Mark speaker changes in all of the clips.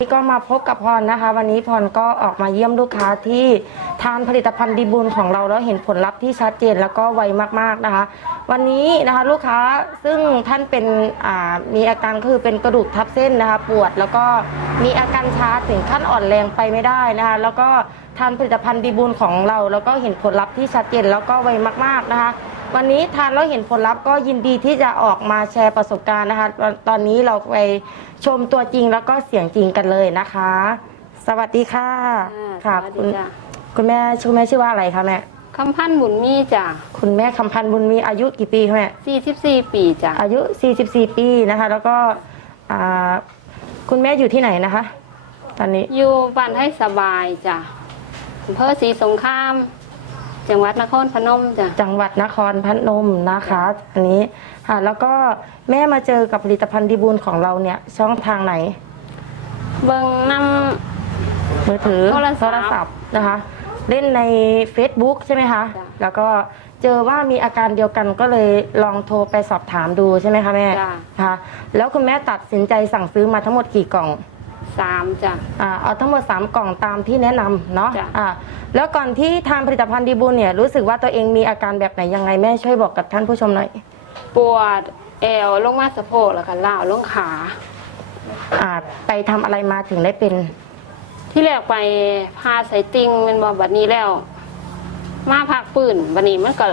Speaker 1: นี่ก็มาพบกับพรนะคะ วันนี้พรก็ออกมาเยี่ยมลูกค้าที่ทานผลิตภัณฑ์ดีบุญของเราแล้วเห็นผลลัพธ์ที่ชัดเจนแล้วก็ไวมากๆนะคะ วันนี้นะคะลูกค้าซึ่งท่านเป็นมีอาการคือเป็นกระดูกทับเส้นนะคะ ปวดแล้วก็มีอาการชาถึงขั้นอ่อนแรงไปไม่ได้นะคะ แล้วก็ทานผลิตภัณฑ์ดีบุญของเรา แล้วก็เห็นผลลัพธ์ที่ชัดเจนแล้วก็ไวมากๆนะคะ วันนี้ทานแล้วเห็นผลลัพธ์ก็ยินดีที่จะออกมาแชร์ประสบการณ์นะคะ ตอนนี้เราไปชมตัวจริงแล้วก็เสียงจริงกันเลยนะคะ สวัสดีค่ะ
Speaker 2: ค่ะ
Speaker 1: ค่ะ
Speaker 2: สวัส
Speaker 1: คุ
Speaker 2: ดี
Speaker 1: ณ
Speaker 2: จ้ะ
Speaker 1: คุณแม่ชื่อแม่ชื่อว่าอะไรคะแม่
Speaker 2: คำพันธ์บุญมีจ้ะ
Speaker 1: คุณแม่คำพันธ์บุญมีอายุกี่ปีคะแม่
Speaker 2: 44 ปีจ้ะ
Speaker 1: อายุ 44 ปีนะคะ แล้วก็อ่าคุณแม่อยู่ที่ไหนนะคะ ตอนนี้
Speaker 2: อยู่บ้านให้สบายจ้ะอำเภอศรีสงคราม จังหวัดนครพนมจ้ะ
Speaker 1: จังหวัดนครพนมนะคะ อันนี้ค่ะแล้วก็แม่มาเจอกับผลิตภัณฑ์ดีบุญของเราเนี่ยช่องทางไหน
Speaker 2: เบิ่งน
Speaker 1: มือถือ
Speaker 2: โทรศัพท์
Speaker 1: ศัพท์นะคะ เล่นใน Facebook ใช่ไหมคะ
Speaker 2: จ้ะ
Speaker 1: แล้วก็เจอว่ามีอาการเดียวกันก็เลยลองโทรไปสอบถามดูใช่ไหมคะแม่
Speaker 2: จ้ะ
Speaker 1: ค่ะแล้วคุณแม่ตัดสินใจสั่งซื้อมาทั้งหมดกี่กล่องำ
Speaker 2: สามจ้ะ
Speaker 1: อ่าเอาทั้งหมด 3 กล่องตามที่แนะนำเนาะ
Speaker 2: จ้ะ
Speaker 1: อ่าแล้วก่อนที่ทานผลิตภัณฑ์ดีบุญเนี่ยรู้สึกว่าตัวเองมีอาการแบบไหนยังไงแม่ช่วยบอกกับท่านผู้ชมหน่อย
Speaker 2: ปวดแอวลงมาสะโพกแล้วก็ล่าวลงขา
Speaker 1: อ่าไปทำอะไรมาถึงได้เป็น
Speaker 2: ที่แรกไปพาใส่ติงแมันบอกแบบนี้แล้ว มาพักปืนบันนี้มันก็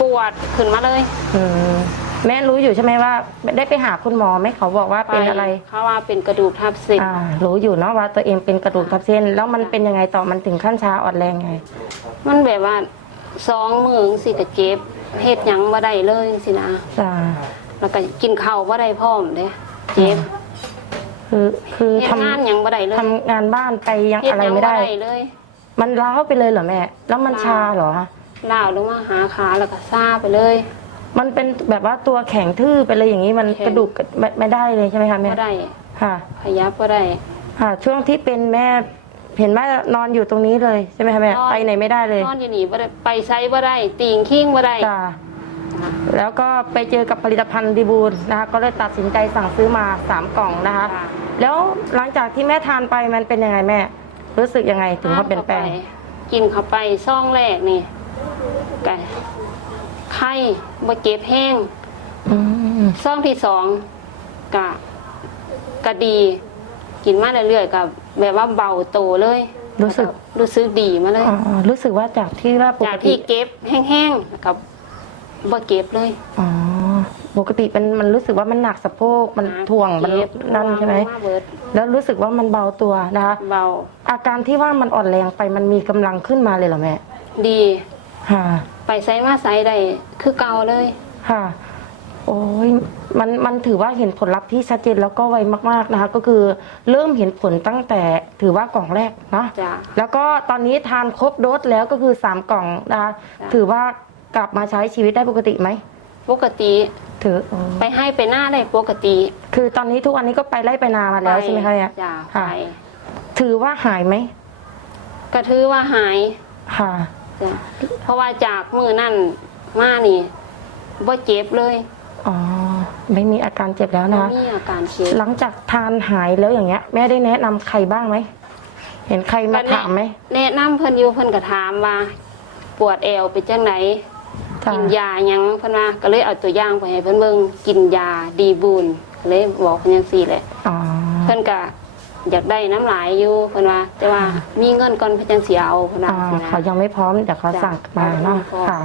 Speaker 2: ปวดขึ้นมาเลย
Speaker 1: อืม แม่รู้อยู่ใช่ไหมว่า ได้ไปหาคุณหมอไหมเขาบอกว่าเป็นอะไร
Speaker 2: เขาว่าเป็นกระดูกทับเส้น
Speaker 1: อ่ารู้อยู่เนาะว่าตัวเองเป็นกระดูกทับเส้น แล้วมันเป็นยังไงต่อมันถึงขั้นชาอ่อนแรงไง
Speaker 2: มันแบบว่าสองมือสิกะเจ็บเฮ็ดหยังบ่ได้เลยสินะ
Speaker 1: จ้า
Speaker 2: แล้วก็กินข้าวบ่ได้พร้อมเด้เจ็บ
Speaker 1: คือคือ
Speaker 2: เฮ็ด
Speaker 1: ทำ
Speaker 2: งานหยังบ่ได้เลย
Speaker 1: ทำงานบ้านไปยัง
Speaker 2: เฮ็ด
Speaker 1: อะไร
Speaker 2: หยัง
Speaker 1: ไม่
Speaker 2: บ่
Speaker 1: ได้
Speaker 2: ได้เลย
Speaker 1: มันร้าวไปเลยเหรอแม่ แล้วมัน
Speaker 2: ร้าว
Speaker 1: ชาเหรอ
Speaker 2: ลาวลงมาหาขาแล้วก็ซาไปเลย
Speaker 1: มันเป็นแบบว่าตัวแข็งทื่อไปเลยอย่างนี้มัน
Speaker 2: แข็ง
Speaker 1: กระดูกไม่ไม่ได้เลยใช่ไหมคะแม่
Speaker 2: บ่ได้
Speaker 1: ค่ะ
Speaker 2: ขยับบ่ได้
Speaker 1: ค่ะ ช่วงที่เป็นแม่เห็นว่านอนอยู่ตรงนี้เลยใช่ไหมคะแม่
Speaker 2: นอน
Speaker 1: ไปไหนไม่ได้เลย
Speaker 2: นอนอยู่นี่บ่ได้ไปไสบ่ได้ตีงคิงบ่ได้
Speaker 1: จ้าแล้วก็ไปเจอกับผลิตภัณฑ์ดีบูลนะคะ ก็เลยตัดสินใจสั่งซื้อมาสามกล่องนะคะ
Speaker 2: จ้ะ
Speaker 1: แล้วหลังจากที่แม่ทานไปมันเป็นยังไงแม่ รู้สึกยังไงถึงว่าเปลี่ยนแปลง
Speaker 2: กินเข้าไปซองแรกนี่ก็ ไข้บ่เจ็บแห้ง
Speaker 1: อืม
Speaker 2: ซองที่สองกะกะดี กินมาเรื่อยๆกับแบบว่าเบาโตเลย
Speaker 1: รู้สึก
Speaker 2: รู้สึกดีมาเลย
Speaker 1: อ๋อรู้สึกว่าจากที่ว่าป
Speaker 2: จาก
Speaker 1: ก
Speaker 2: ที่
Speaker 1: ติ
Speaker 2: เก็บแห้งๆกับบ่เก็บเลย
Speaker 1: อ๋อปกติเป็นมันรู้สึกว่ามันหนักสะโพกมันถ่วงมัน
Speaker 2: เก็บ
Speaker 1: นั่นใช่ไหม
Speaker 2: มาเบิด
Speaker 1: แล้วรู้สึกว่ามันเบาตัวนะคะ
Speaker 2: เบา
Speaker 1: อาการที่ว่ามันอ่อนแรงไปมันมีกำลังขึ้นมาเลยเหรอแม่
Speaker 2: ดี
Speaker 1: ค่ะ
Speaker 2: ไปไซมาไซได้คือเก่าเลย
Speaker 1: ค่ะ โอ้ยมันมันถือว่าเห็นผลลัพธ์ที่ชัดเจนแล้วก็ไวมาก ๆนะคะ ก็คือเริ่มเห็นผลตั้งแต่ถือว่ากล่องแรกเนาะ
Speaker 2: จ้ะ
Speaker 1: แล้วก็ตอนนี้ทานครบโดสแล้วก็คือสามกล่องนะคะ
Speaker 2: จ้ะ
Speaker 1: ถือว่ากลับมาใช้ชีวิตได้ปกติไหม
Speaker 2: ปกติ
Speaker 1: ถือโอ้
Speaker 2: ไปให้ไปหน้าได้ปกติ
Speaker 1: คือตอนนี้ทุกวันนี้ก็ไปไล่ไปนามาแล้วใช่ไหมคะเนี่ย
Speaker 2: จ้ะ
Speaker 1: ค่ะ
Speaker 2: ไป
Speaker 1: ถือว่าหายไหม
Speaker 2: ก็ถือว่าหาย
Speaker 1: ค่ะ
Speaker 2: จ้ะเพราะว่าจากมือนั่นมานี่บ่เจ็บเลย
Speaker 1: อ๋อไม่มีอาการเจ็บแล้วนะคะ
Speaker 2: มีอาการเจ็บ
Speaker 1: หลังจากทานหายแล้วอย่างเงี้ย แม่ได้แนะนำใครบ้างไหมเห็นใครมาถามไหม
Speaker 2: แนะนำเพิ่นอยู่เพิ่นก็ถามว่า ปวดแอวเป็นจังไหน
Speaker 1: จ้ะ
Speaker 2: กินยาหยังเพิ่นว่าก็เลยเอาตัวอย่างไปให้เพิ่นเบิ่งกินยาดีบุญก็เลยบอกเพิ่นจังซี่แหละ
Speaker 1: อ๋อ
Speaker 2: เพิ่นก็ อยากได้น้ำหลายอยู่เพิ่นว่า แต่ว่ามีเงินก่อนเพิ่นจังสิเอาเพิ่นว่า
Speaker 1: อ่า
Speaker 2: สินะ
Speaker 1: เขายังไม่พร้อมเดี๋ยวเขา
Speaker 2: จ้ะ
Speaker 1: สั่งมาเนาะ
Speaker 2: เขายังไม่พร้อม
Speaker 1: ค่ะ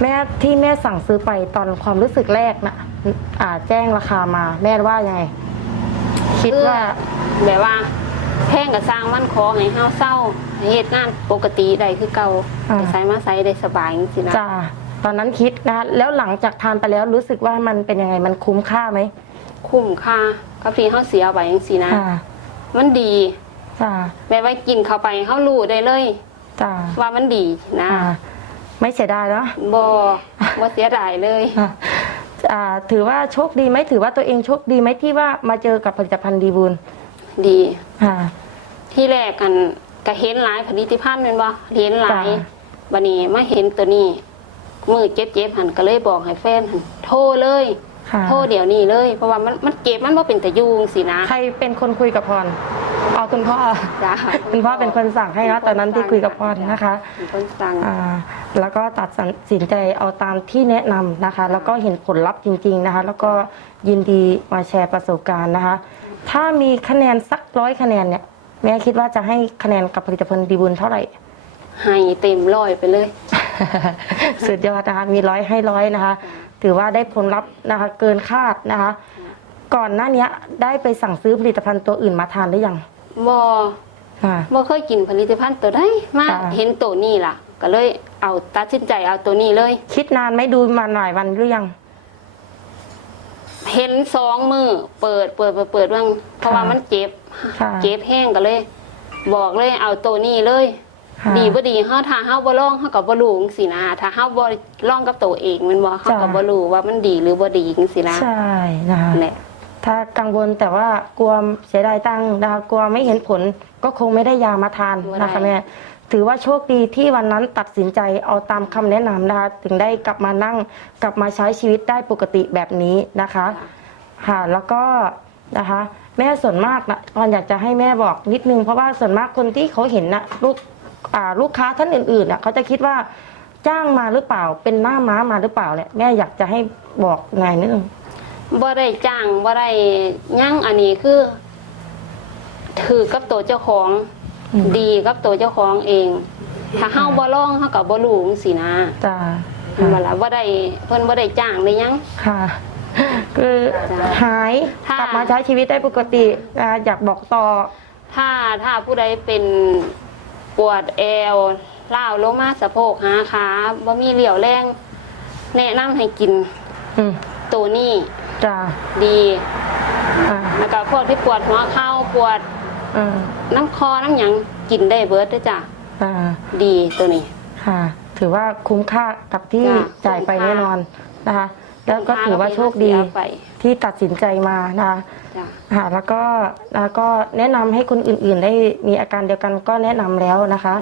Speaker 1: แม่ที่แม่สั่งซื้อไปตอนความรู้สึกแรกนะอ่าแจ้งราคามา แม่ว่ายังไง คิดว่า
Speaker 2: แบบว่าแพงก็สร้างมันขอให้เฮาเศร้าให้เฮ็ดงานปกติได้คือเก่า
Speaker 1: อ่า
Speaker 2: ไปใส่มาใส่ได้สบายจังซี่นะ
Speaker 1: จ้าตอนนั้นคิดนะแล้วหลังจากทานไปแล้วรู้สึกว่ามันเป็นยังไงมันคุ้มค่าไหม
Speaker 2: คุ้มค่ากับที่เฮาเสียไปจังซี่นะ
Speaker 1: อ่า
Speaker 2: มันดี
Speaker 1: จ้า
Speaker 2: แม่ว่ากินเข้าไปเขารู้ได้เลย
Speaker 1: จ้า
Speaker 2: ว่ามันดีนะ
Speaker 1: อ่าไม่เสียดายเนาะ
Speaker 2: บบ่เสียดายเลย
Speaker 1: อะอ่าถือว่าโชคดีไหมถือว่าตัวเองโชคดีไหมที่ว่ามาเจอกับผลิตภัณฑ์ดีบุญ
Speaker 2: ดี
Speaker 1: อ่า
Speaker 2: ที่แรกกันก็เห็นหลายผลิตภัณฑ์แม่นบ่เห็นหลาย
Speaker 1: จ้ะ
Speaker 2: บัดนี้มาเห็นตัวนี้มือเจ็บๆหันก็เลยบอกให้แฟนหันโทรเลย
Speaker 1: ค่ะ
Speaker 2: โทษเดี๋ยวนี้เลย เพราะว่ามันมันเก็บมันว่าเป็นแต่ยุงสินะ
Speaker 1: ใครเป็นคนคุยกับพรเอาคุณพ่อ
Speaker 2: จ้า
Speaker 1: คุณพ่อเป็นคนสั่งให้เนาะตอนนั้นที่คุยกับพรนะคะ
Speaker 2: เป็นคนสั่ง
Speaker 1: อ่าแล้วก็ตัดสินใจเอาตามที่แนะนำนะคะ แล้วก็เห็นผลลัพธ์จริง ๆนะคะ แล้วก็ยินดีมาแชร์ประสบการณ์นะคะ ถ้ามีคะแนนสักร้อยคะแนนเนี่ย แม่คิดว่าจะให้คะแนนกับผลิตภัณฑ์ดีบุญเท่าไหร่
Speaker 2: ให้เต็มร้อยไปเลย
Speaker 1: สุดยอดนะคะมีร้อยให้ร้อยนะคะถือว่าได้ผลลัพธ์นะคะเกินคาดนะคะ ก่อนหน้านี้ได้ไปสั่งซื้อผลิตภัณฑ์ตัวอื่นมาทานหรือยัง
Speaker 2: บ่
Speaker 1: ค่ะ
Speaker 2: บ่เคยกินผลิตภัณฑ์ตัวใดมา
Speaker 1: จ้ะ
Speaker 2: เห็นตัวนี้ล่ะ ก็เลยเอาตัดสินใจเอาตัวนี้เลย
Speaker 1: คิดนานไหมดูมาหลายวันหรือยัง
Speaker 2: เห็นสองมือเปิดเปิดเปิดเปิดว่างเพราะว่ามันเจ็บ
Speaker 1: ค่ะ
Speaker 2: เจ็บแห้งก็เลย บอกเลยเอาตัวนี้เลย
Speaker 1: ค่ะ
Speaker 2: ดีบ่ดีเฮาถ้าเฮาบ่ลองเฮาก็บ่รู้จังซี่นะถ้าเฮาบ่ลองกับตัวเองแมันบ่เฮาก็บ่รู้ว่ามันดีหรือบ่ดีจังซี่นะ
Speaker 1: ใช่นะคะ
Speaker 2: นั่นแหละ
Speaker 1: ถ้ากังวลแต่ว่ากลัวเสียดายตังค์นะคะกลัวไม่เห็นผลก็คงไม่ได้ยามาทานนะคะแม่ถือว่าโชคดีที่วันนั้นตัดสินใจเอาตามคำแนะนำนะคะถึงได้กลับมานั่งกลับมาใช้ชีวิตได้ปกติแบบนี้นะคะ ค่ะแล้วก็นะคะ แม่ส่วนมากนะตอนอยากจะให้แม่บอกนิดนึงเพราะว่าส่วนมากคนที่เขาเห็นนะลูก อ่าลูกค้าท่านอื่นๆน่ะเขาจะคิดว่าจ้างมาหรือเปล่า เป็นหน้าม้ามาหรือเปล่าเนี่ยแม่อยากจะให้บอกไงนิดนึง
Speaker 2: บ่ได้จ้างบ่ได้หยังอันนี้คือ ถือกับตัวเจ้าของ
Speaker 1: อืม
Speaker 2: ดีกับตัวเจ้าของเอง ถ้าเฮาบ่ลองเฮาก็บ่รู้จังซี่นะ
Speaker 1: จ้า
Speaker 2: เพิ่นว่าล่ะบ่ได้เพิ่นบ่ได้จ้างได้หยัง
Speaker 1: ค่ะ คือ
Speaker 2: จ้ะ
Speaker 1: หาย
Speaker 2: ค่ะ
Speaker 1: กลับมาใช้ชีวิตได้ปกตินะคะอยากบอกต่อ
Speaker 2: ถ้าถ้าผู้ใดเป็น ปวดแอวล้าวลงมาสะโพกหาขาบ่มีเหลี่ยวแรง แนะนำให้กิน
Speaker 1: อืม
Speaker 2: ตัวนี้
Speaker 1: จ้า
Speaker 2: ดี
Speaker 1: อ่า
Speaker 2: แล้วก็พวกที่ปวดหัวเข่าปวด
Speaker 1: อ่า
Speaker 2: น้ำคอน้ำหยังกินได้เบิดเด้อจ้ะ
Speaker 1: อ่า
Speaker 2: ดีตัวนี้
Speaker 1: ค่ะ ถือว่าคุ้มค่ากับที่
Speaker 2: จ้ะ
Speaker 1: จ่ายไป
Speaker 2: คุ้มค่า
Speaker 1: แน่นอนนะคะ แล้วก็ถือว่าโชคดี
Speaker 2: เสียไป
Speaker 1: ที่ตัดสินใจมานะคะ
Speaker 2: จ้ะ
Speaker 1: ค่ะแล้วก็แล้วก็แนะนำให้คนอื่น ๆ ได้มีอาการเดียวกันก็แนะนำแล้วนะคะ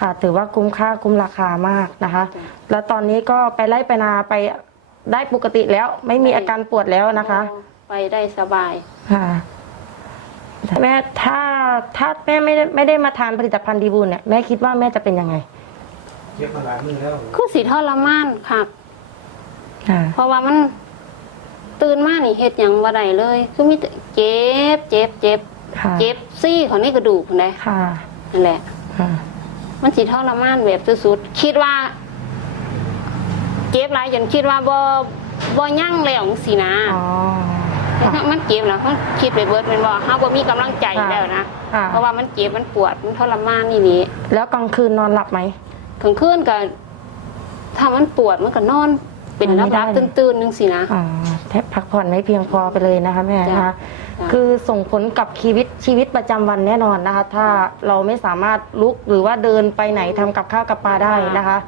Speaker 1: ค่ะถือว่าคุ้มค่าคุ้มราคามากนะคะ แล้วตอนนี้ก็ไปไล่ไปนาไปได้ปกติแล้ว ไม่มีอาการปวดแล้วนะคะ
Speaker 2: ไปได้สบาย
Speaker 1: ค่ะแม่ถ้าถ้าแม่ไม่ได้ไม่ได้มาทานผลิตภัณฑ์ดีบูลเนี่ยแม่คิดว่าแม่จะเป็นยังไง
Speaker 3: เก็บมาหลายมือแล้ว
Speaker 2: คือสีทรมานค่ะ
Speaker 1: ค่ะ
Speaker 2: เพราะว่ามันตื่นมานี่เฮ็ดหยังบ่ได้เลย คือมีแต่เจ็บ เจ็บ เจ็บ
Speaker 1: ค่ะ
Speaker 2: เจ็บซี่ของนี่กระดูกพุ่นเด้
Speaker 1: ค่ะ
Speaker 2: นั่นแหละ
Speaker 1: ค่ะ
Speaker 2: มันสิทรมานแบบสุดๆคิดว่า เจ็บหลายจนคิดว่าบ่บ่ยั่งแล้วจังซี่นะ
Speaker 1: อ๋อค่ะ
Speaker 2: มันเจ็บแล้วเขาคิดไปเบิดแม่นบ่เฮาบ่มีกำลังใจ
Speaker 1: ค่ะ
Speaker 2: แล้วนะ
Speaker 1: ค่ะ
Speaker 2: เพราะว่ามันเจ็บมันปวดมันทรมานนี่นี่
Speaker 1: แล้วกลางคืนนอนหลับไหม
Speaker 2: กลางคืนก็ถ้ามันปวดมันก็นอน เป็น
Speaker 1: นอนไม่
Speaker 2: รับ
Speaker 1: ได้
Speaker 2: ๆ
Speaker 1: เลย
Speaker 2: ตื่นๆจังซี่นะ
Speaker 1: อ๋อแทบพักผ่อนไม่เพียงพอไปเลยนะคะแม่
Speaker 2: จ้ะ
Speaker 1: นะคะ
Speaker 2: จ้ะ
Speaker 1: คือส่งผลกับชีวิตชีวิตประจำวันแน่นอนนะคะ ถ้าเราไม่สามารถลุกหรือว่าเดินไปไหนทำกับข้าวกับปลาได้นะคะ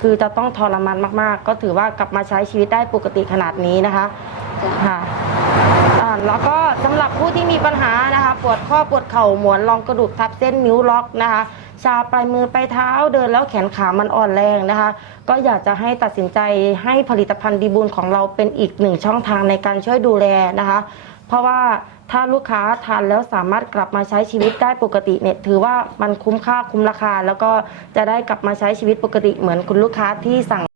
Speaker 1: คือจะต้องทรมานมากๆ ก็ถือว่ากลับมาใช้ชีวิตได้ปกติขนาดนี้นะคะ
Speaker 2: จ้ะ
Speaker 1: ค่ะอ่าแล้วก็สำหรับผู้ที่มีปัญหานะคะ ปวดข้อปวดเข่าหมอนรองกระดูกทับเส้นนิ้วล็อกนะคะ ชาปลายมือปลายเท้าเดินแล้วแขนขามันอ่อนแรงนะคะ ก็อยากจะให้ตัดสินใจให้ผลิตภัณฑ์ดีบูลของเราเป็นอีกหนึ่งช่องทางในการช่วยดูแลนะคะ เพราะว่าถ้าลูกค้าทานแล้วสามารถกลับมาใช้ชีวิตได้ปกติเนี่ยถือว่ามันคุ้มค่าคุ้มราคา แล้วก็จะได้กลับมาใช้ชีวิตปกติเหมือนคุณลูกค้าที่สั่ง